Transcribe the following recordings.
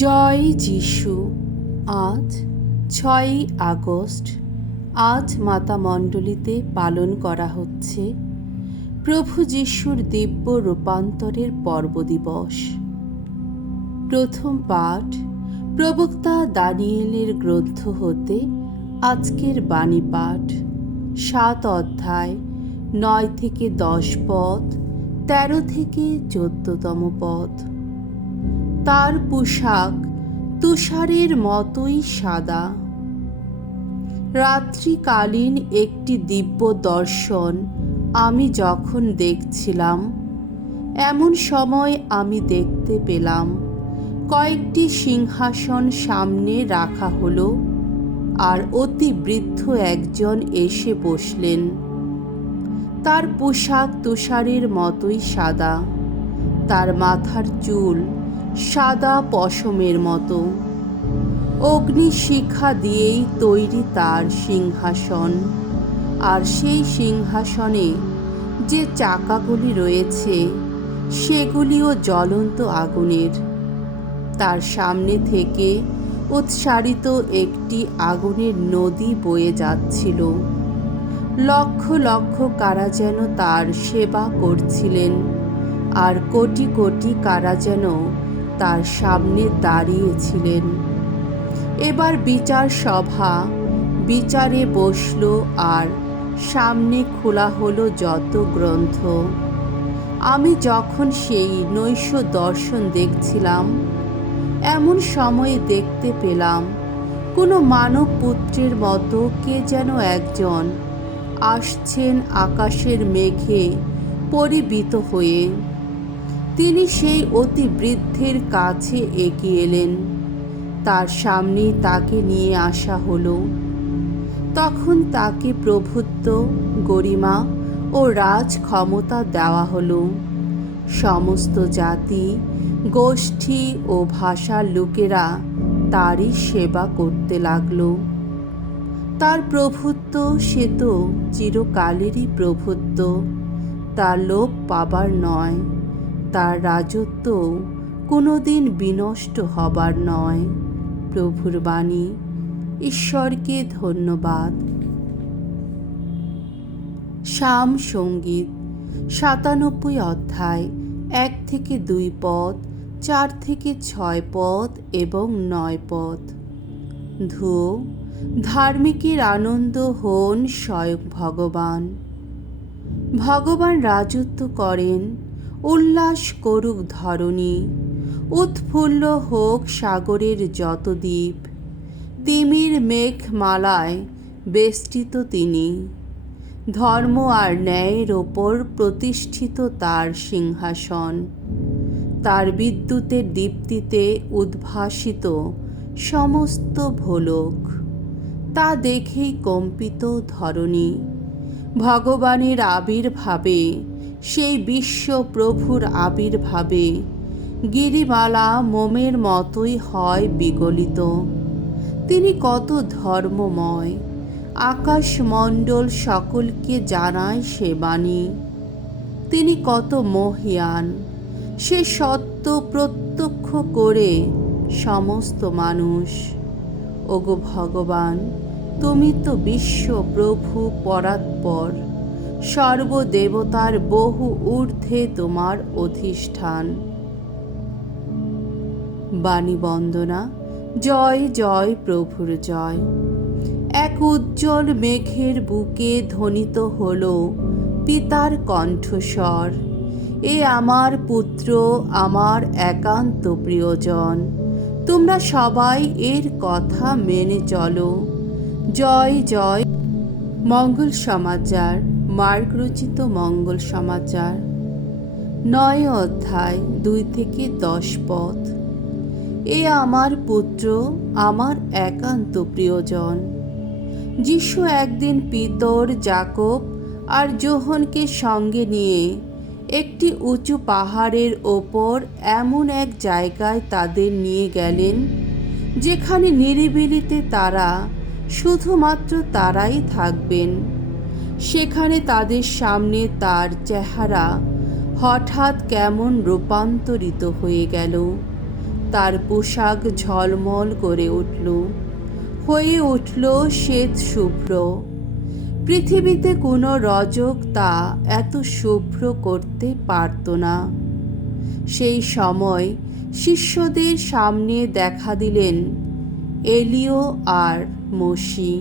জয় যিশু। আজ 6ই আগস্ট। আজ মাতা মণ্ডলীতে পালন করা হচ্ছে প্রভু যিশুর দিব্য রূপান্তরের পর্ব দিবস। প্রথম পাঠ প্রবক্তা দানিয়েলের গ্রন্থ হতে আজকের বাণী পাঠ, 7 অধ্যায় 9 থেকে 10 পদ, 13 থেকে 14তম পদ। তার পোশাক তুষারের মতোই সাদা। রাত্রিকালীন একটি দিব্য দর্শন আমি যখন দেখছিলাম, এমন সময় আমি দেখতে পেলাম কয়েকটি সিংহাসন সামনে রাখা হলো, আর অতি বৃদ্ধ একজন এসে বসলেন। তার পোশাক তুষারের মতোই সাদা, তার মাথার চুল সাদা পশমের মতো। অগ্নিশিখা দিয়েই তৈরি তার সিংহাসন, আর সেই সিংহাসনে যে চাকাগুলি রয়েছে সেগুলিও জ্বলন্ত আগুনের। তার সামনে থেকে উৎসারিত একটি আগুনের নদী বয়ে যাচ্ছিল। লক্ষ লক্ষ কারা যেন তার সেবা করছিলেন, আর কোটি কোটি কারা যেন তার সামনে দাঁড়িয়েছিলেন। এবার বিচার সভা বিচারে বসল, আর সামনে খোলা হলো যত গ্রন্থ। আমি যখন সেই নৈশ দর্শন দেখছিলাম, এমন সময়ে দেখতে পেলাম কোনো মানব পুত্রের মতো কে যেন একজন আসছেন আকাশের মেঘে পরিবৃত হয়ে। তিনি সেই অতি বৃদ্ধের কাছে এগিয়ে এলেন, তার সামনেই তাকে নিয়ে আসা হলো। তখন তাকে প্রভুত্ব, গরিমা ও রাজ ক্ষমতা দেওয়া হলো। সমস্ত জাতি, গোষ্ঠী ও ভাষার লোকেরা তারই সেবা করতে লাগলো। তার প্রভুত্ব সে তো চিরকালেরই প্রভুত্ব, তার লোপ পাবার নয়। তার রাজত্ব কোনোদিন বিনষ্ট হবার নয়। প্রভুর বাণী। ঈশ্বরকে ধন্যবাদ। সাম সঙ্গীত 97 অধ্যায় 1 থেকে 2 পদ, 4 থেকে 6 পদ এবং 9 পদ। ধুয়ো, ধার্মিকের আনন্দ হন স্বয়ং ভগবান। ভগবান রাজত্ব করেন, উল্লাস করুক ধরণী। উৎফুল্ল হোক সাগরের যত দ্বীপ। তিমির মেঘমালায় বেষ্টিত তিনি। ধর্ম আর ন্যায়ের ওপর প্রতিষ্ঠিত তার সিংহাসন। তার বিদ্যুতের দীপ্তিতে উদ্ভাসিত সমস্ত ভোলক। তা দেখেই কম্পিত ধরণী। ভগবানের আবির্ভাবে, সেই বিশ্ব প্রভুর আবির্ভাবে গিরিমালা মোমের মতোই হয় বিগলিত। তিনি কত ধর্মময়, আকাশমণ্ডল সকলকে জানায় সে বাণী। তিনি কত মহিয়ান, সে সত্য প্রত্যক্ষ করে সমস্ত মানুষ। ওগো ভগবান, তুমি তো বিশ্ব প্রভু পরাৎপর। সর্বদেবতার বহু ঊর্ধ্বে তোমার অধিষ্ঠান। বাণী বন্দনা। জয় জয় প্রভুর জয়। এক উজ্জ্বল মেঘের বুকে ধ্বনিত হল পিতার কণ্ঠস্বর, এ আমার পুত্র, আমার একান্ত প্রিয়জন। তোমরা সবাই এর কথা মেনে চলো। জয় জয়। মঙ্গল সমাচার। মার্ক রচিত মঙ্গল সমাচার 9 অধ্যায় 2 থেকে 10 পদ। এ আমার পুত্র, আমার একান্ত প্রিয়জন। যিশু একদিন পিতর, যাকব আর যোহনকে সঙ্গে নিয়ে একটি উঁচু পাহাড়ের ওপর এমন এক জায়গায় তাদের নিয়ে গেলেন, যেখানে নিরিবিলিতে তারা, শুধুমাত্র তারাই থাকবেন। সেখানে তাদের সামনে তার চেহারা হঠাৎ কেমন রূপান্তরিত হয়ে গেল। তার পোশাক ঝলমল করে উঠল, হয়ে উঠল শ্বেত শুভ্র। পৃথিবীতে কোনো রজক তা এত শুভ্র করতে পারত না। সেই সময় শিষ্যদের সামনে দেখা দিলেন এলিয় আর মোশি।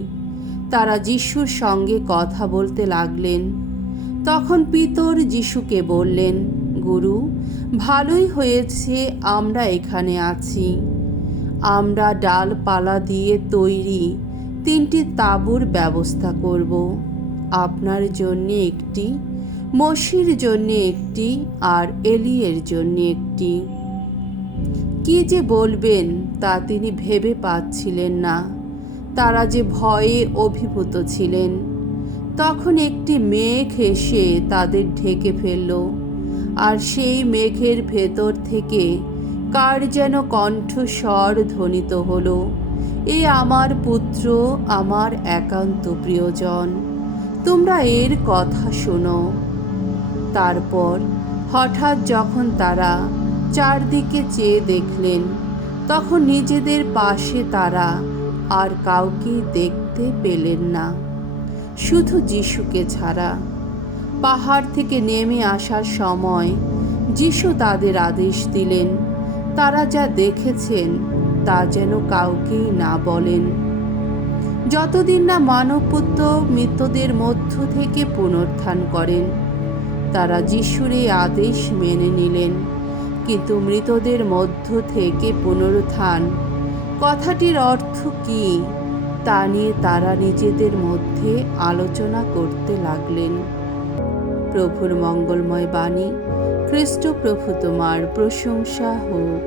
তারা যিশুর সঙ্গে কথা বলতে লাগলেন। তখন পিতর যিশুকে বললেন, গুরু, ভালোই হয়েছে আমরা এখানে আছি। আমরা ডালপালা দিয়ে তৈরি 3টি তাঁবুর ব্যবস্থা করব। আপনার জন্যে একটি, মোশির জন্যে একটি, আর এলিয়ের জন্যে একটি। কি যে বলবেন তা তিনি ভেবে পাচ্ছিলেন না। তারা যে ভয়ে অভিভূত ছিলেন। তখন একটি মেঘ এসে তাদের ঢেকে ফেলল, আর সেই মেঘের ভেতর থেকে কার যেন কণ্ঠস্বর ধ্বনিত হলো, এ আমার পুত্র, আমার একান্ত প্রিয়জন, তোমরা এর কথা শোনো। তারপর হঠাৎ যখন তারা চারদিকে চেয়ে দেখলেন, তখন নিজেদের পাশে তারা আর কাউকে দেখতে পেলেন না, শুধু যিশুকে ছাড়া। পাহাড় থেকে নেমে আসার সময় যিশু তাদের আদেশ দিলেন, তারা যা দেখেছেন তা যেন কাউকেই না বলেন, যতদিন না মানবপুত্র মৃতদের মধ্য থেকে পুনরুত্থান করেন। তারা যিশুর এই আদেশ মেনে নিলেন। কিন্তু মৃতদের মধ্য থেকে পুনরুত্থান কথাটির অর্থ কি তা নিয়ে তারা নিজেদের মধ্যে আলোচনা করতে লাগলেন। প্রভুর মঙ্গলময় বাণী। খ্রিস্ট প্রভু তোমার প্রশংসা হোক।